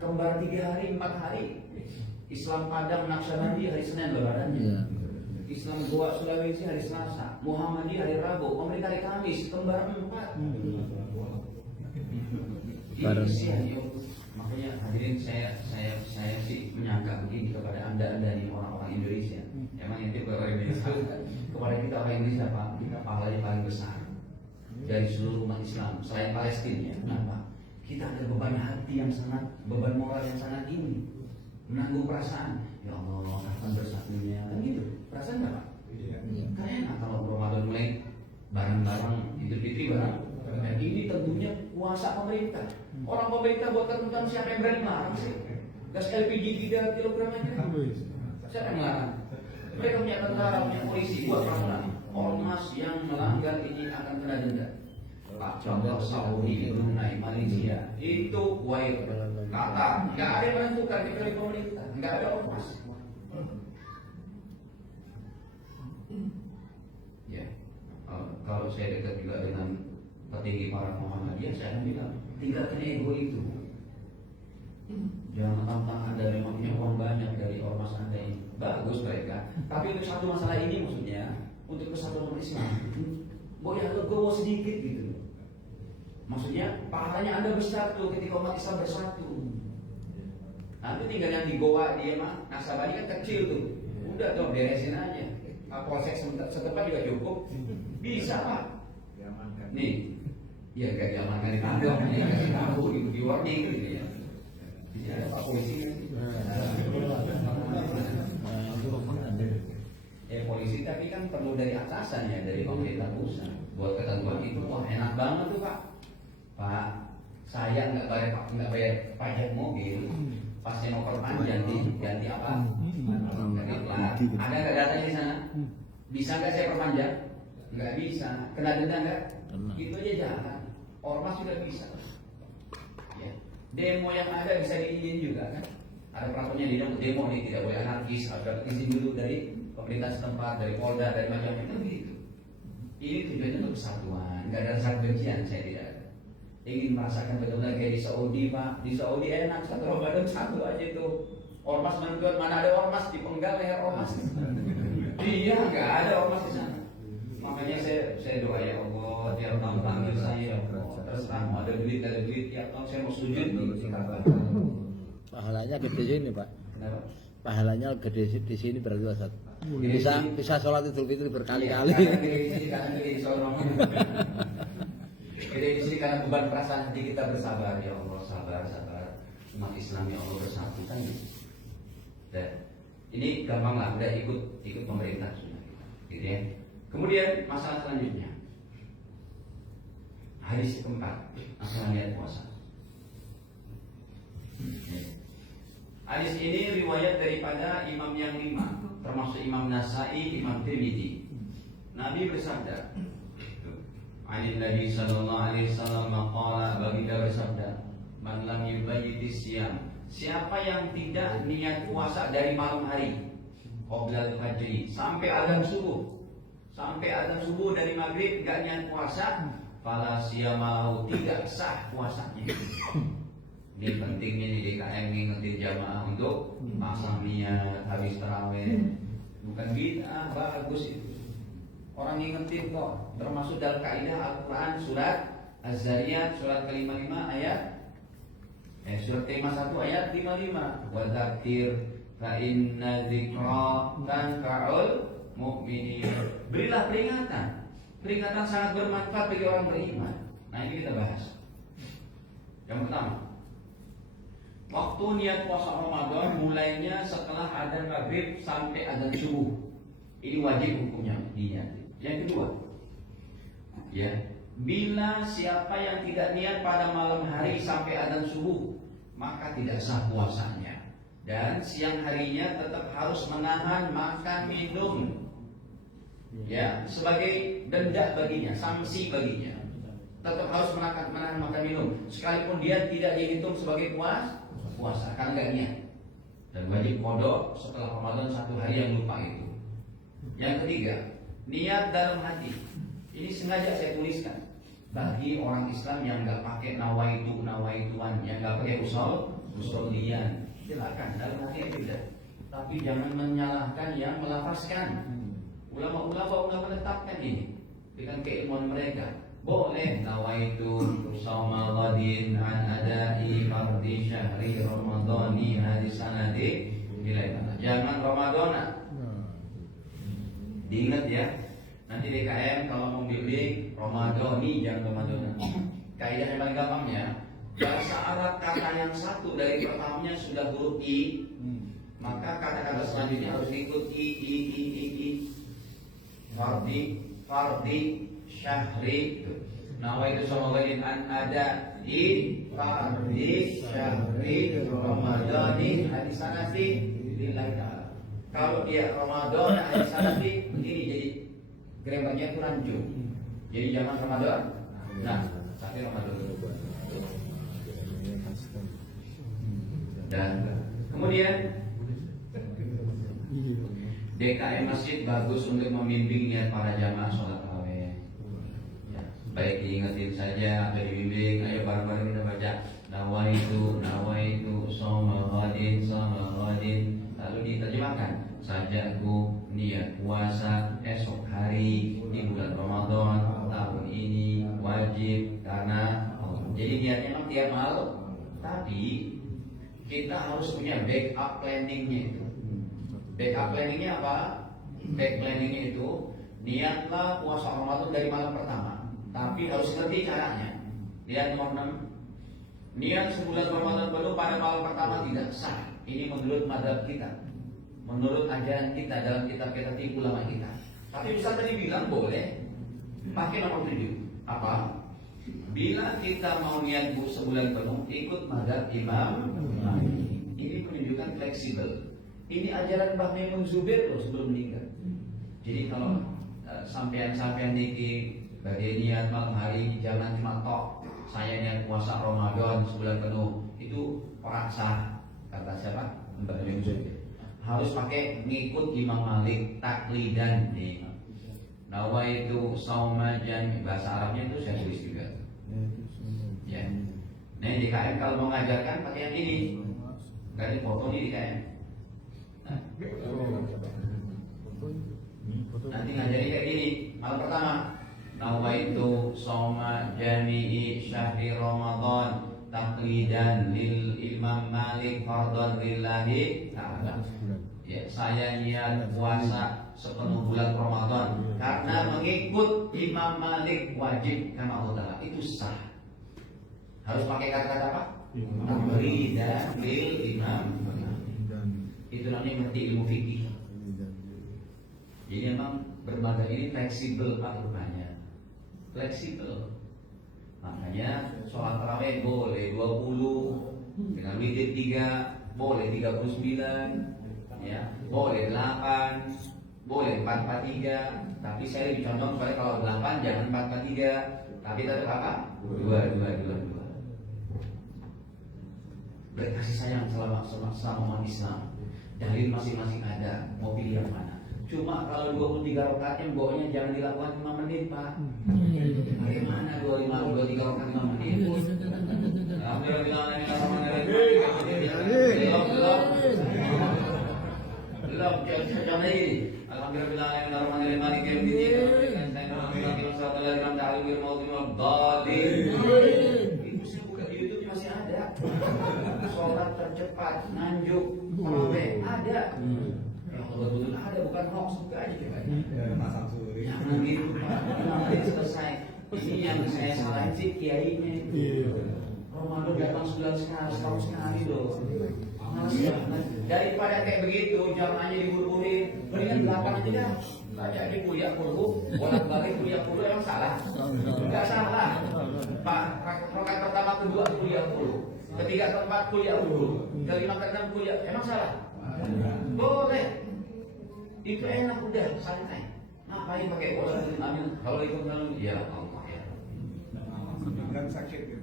Kembar 3 hari, 4 hari. Islam Padang Naksabendi hari Senin lebarannya. Islam Goa Sulawesi hari Selasa. Muhammadiyah hari Rabu. Pemerintah hari Kamis. Kembar 4. Ini sih, makanya hadirin saya sih menyangka begini kepada anda nih orang-orang Indonesia. Emang itu orang Indonesia. Kepada kita orang Indonesia Pak, kita pahalanya paling besar dari seluruh umat Islam selain Palestina. Kenapa? Kita ada beban hati yang sangat, beban moral yang sangat tinggi, menanggung perasaan. Ya Allah, kapan bersatunya? Kan gitu. Perasaan nggak Pak? Karena kalau Ramadan mulai barang-barang Idul Fitri barang. Dan ini tentunya kuasa pemerintah. Orang pemerintah buat ketentuan siapa yang berani melarang sih? Gas LPG 3 kg aja. Siapa yang melarang? Mereka punya tentara, punya polisi buat peraturan. Ormas yang melanggar ini akan kena denda. Pak, contoh Saudi, Brunei, Malaysia, itu Kuwait, Qatar, nggak ada yang menentukan kecuali pemerintah, nggak ada ormas. Ya, kalau saya dekat juga dengan petinggi para Muhammadiyah, saya bilang tinggalkan ego itu. Jangan tantang anda memang punya uang banyak dari ormas anda ini. Bagus mereka, tapi untuk satu masalah ini maksudnya untuk kesatuan umat Islam, boleh legowo sedikit gitu. Maksudnya pahalanya anda bersatu ketika umat Islam bersatu. Nanti tinggal yang di Goa dia mah nasabahnya kan kecil tuh, udah tuh beresin aja. Polsek setempat juga cukup, bisa Pak. Nih, ya kayak diamankan di kantor, kasih tahu di warning gitu ya. Ada Pak polisi kan? Polisi tapi kan perlu dari atasan ya, dari pemerintah pusat. Buat ketentuan itu, wah enak banget tuh Pak. Pak, saya nggak bayar pajak mobil, pas saya mau perpanjang ganti apa? Ada nggak datanya di sana? Bisa nggak saya perpanjang? Nggak bisa. Kena denda nggak? Itu aja jalan. Ormas sudah bisa. Ya. Demo yang ada bisa diizin juga kan? Ada peraturannya demo nih tidak boleh anarkis, harus izin dulu dari pemerintah setempat, dari Polda, dari macam-macam gitu. Ini tujuannya untuk kesatuan, nggak ada rasa kebencian, saya tidak ada. Ingin merasakan betul-betul kayak di Saudi Pak, di Saudi enak satu Ramadan satu aja itu. Ormas menentukan mana ada ormas dipenggal leher ormas. Iya, nggak ada ormas di sana. Makanya saya doa ya Allah, tiap tahun panggil saya ya Allah. Terserah mau ada duit tiap tahun saya mau sujud di Ka'bah. Pahalanya gede sini Pak. Kenapa? Pahalanya gede di sini berarti Ustaz. Bisa sholat Idul Fitri berkali-kali. Karena di sini karena beban perasaan hati kita bersabar ya Allah, sabar umat Islam ya Allah bersatu kan gitu. Dan ini gampang lah, udah ikut pemerintah sudah gitu ya. Kemudian masalah selanjutnya hadis keempat masalah niat puasa. Hadis ini riwayat daripada imam yang 5 termasuk Imam Nasai, Imam Tirmidzi. Nabi bersabda, Anin Nabi sallallahu alaihi wasallam qala, baginda bersabda, man lam yubayyiti siyam, siapa yang tidak niat puasa dari malam hari qoblal fajri sampai azan subuh dari maghrib enggak niat puasa, fala siyamahu, tidak sah puasanya. Ini pentingnya di DKM ngingetin jamaah untuk pasang niat habis tarawih. Bukan bid'ah, bagus itu. Orang ngingetin kok, termasuk dalam kaidah Al-Quran surat Az-Zariyat surat ke-55 ayat surat ke-51 ayat 55. Wa dzakir fa inna dzikra tanfa'ul mu'minin. Berilah peringatan sangat bermanfaat bagi orang beriman. Nah ini kita bahas. Yang pertama, waktu niat puasa Ramadan mulainya setelah adzan maghrib sampai adzan subuh. Ini wajib hukumnya diniati. Yang kedua, ya, bila siapa yang tidak niat pada malam hari sampai adzan subuh, maka tidak sah puasanya. Dan siang harinya tetap harus menahan makan minum. Ya, sebagai denda baginya, sanksi baginya. Tetap harus menahan makan minum, sekalipun dia tidak dihitung sebagai puasa karena nggak niat. Dan wajib qada setelah Ramadan 1 hari yang lupa itu. Yang ketiga, niat dalam hati. Ini sengaja saya tuliskan bagi orang Islam yang nggak pakai nawaituan, yang nggak pakai musollian. Silakan dalam hati tidak. Tapi jangan menyalahkan yang melafazkan. Ulama-ulama sudah menetapkan ini dengan keilmuan mereka. Boleh nawaitu shauma ghadin an ada'i fardhi syahri ramadhani hadis sanati ila. Jangan Ramadana. Diingat ya. Nanti DKM kalau membimbing Ramadhani jangan Ramadana. Kaidah yang paling gampang ya. Bahasa Arab kata yang satu dari pertamanya sudah huruf I, maka kata-kata selanjutnya harus ikut I. Fardhi syahri. Nawaitu shauma ghadin an ada'i fardhi syahri ramadhani hadis sanati lillahi ta'ala. Kalau dia Ramadan hadis sanati ini jadi grammarnya itu rancu. Jadi jangan Ramadan. Nah, tapi Ramadan. Dan kemudian DKM Masjid bagus untuk membimbing niat para jamaah sholat tarawih. Ya, baik diingetin saja atau dibimbing. Ayo bareng-bareng kita baca nawaitu shauma ghadin lalu diterjemahkan sajaku niat puasa esok hari di bulan Ramadan tahun ini wajib karena jadi niatnya memang tiap malam, tapi kita harus punya backup planningnya itu. Backup planningnya apa? Back planningnya itu niatlah puasa Ramadan dari malam pertama, tapi harus ngerti caranya. Lihat nomor 6. Niat sebulan Ramadan penuh pada malam pertama tidak sah. Ini menurut mazhab kita, menurut ajaran kita dalam kitab-kitab ulama kita. Tapi Ustaz tadi bilang boleh pakai nomor 7. Apa? Bila kita mau niat sebulan penuh ikut mazhab Imam Malik. Ini menunjukkan fleksibel. Ini ajaran Mbah Maimun Zubair loh sebelum meninggal. Jadi kalau sampean-sampean dikit bagi niat malam hari jangan cuma tok saya niat puasa Ramadan sebulan penuh itu perasa kata siapa? Mbah Maimun Zubair. Harus pakai ngikut Imam Malik taklidan nih. Nawaitu shauma jami bahasa Arabnya itu saya tulis juga. Ya. Nah di KM kalau mau ngajarkan pakai yang ini. Dari foto ini di KM. Nanti ngajari kayak gini. Malam pertama nawaitu shauma jami'i syahri Ramadan taqlidan lil Imam Malik fardhan lillahi ta'ala. Ya, saya niat puasa sepenuh bulan Ramadan karena mengikut Imam Malik wajib karena Allah Ta'ala. Itu sah. Harus pakai kata-kata apa? Taqlidan lil Imam. Itu namanya ngerti ilmu fikih. Jadi memang berbagai ini fleksibel Pak rupanya. Fleksibel. Makanya sholat tarawih boleh 20 dengan witir 3, boleh 39, ya, boleh 8, boleh 443. Tapi saya lebih condong supaya kalau 8 jangan 443, tapi tetap apa? 2. Berkasih sayang selama umat Islam. Dalil masing-masing ada, mau pilih yang mana. Cuma kalau 23 rakaatnya bawahnya jangan dilakukan 5 menit Pak. Bagaimana 23 rakaat 5 menit? Belum, jangan lagi. Itu saya buka di YouTube masih ada. Sholat tercepat, nganjuk, ada. Betul-betul ada, bukan hoax, buka aja coba. Pasang suri. Jangan gitu Pak, nanti selesai. Ini yang saya salahin sih kiainya itu. Ramadan datang sebulan sekali, setahun sekali loh. Daripada kayak begitu, jamaahnya diburu-burin. Mendingan 8 aja dah. Nggak jadi kuliah puluh, bolak-balik kuliah puluh emang salah? Nggak salah. Pak, rakaat pertama kedua kuliah puluh, ketiga keempat kuliah puluh, kelima keenam kuliah, emang salah? Boleh. Itu enak udah santai. Ngapain pakai bola amin? Kalau ikut malam ya Allah ya. Dan sakit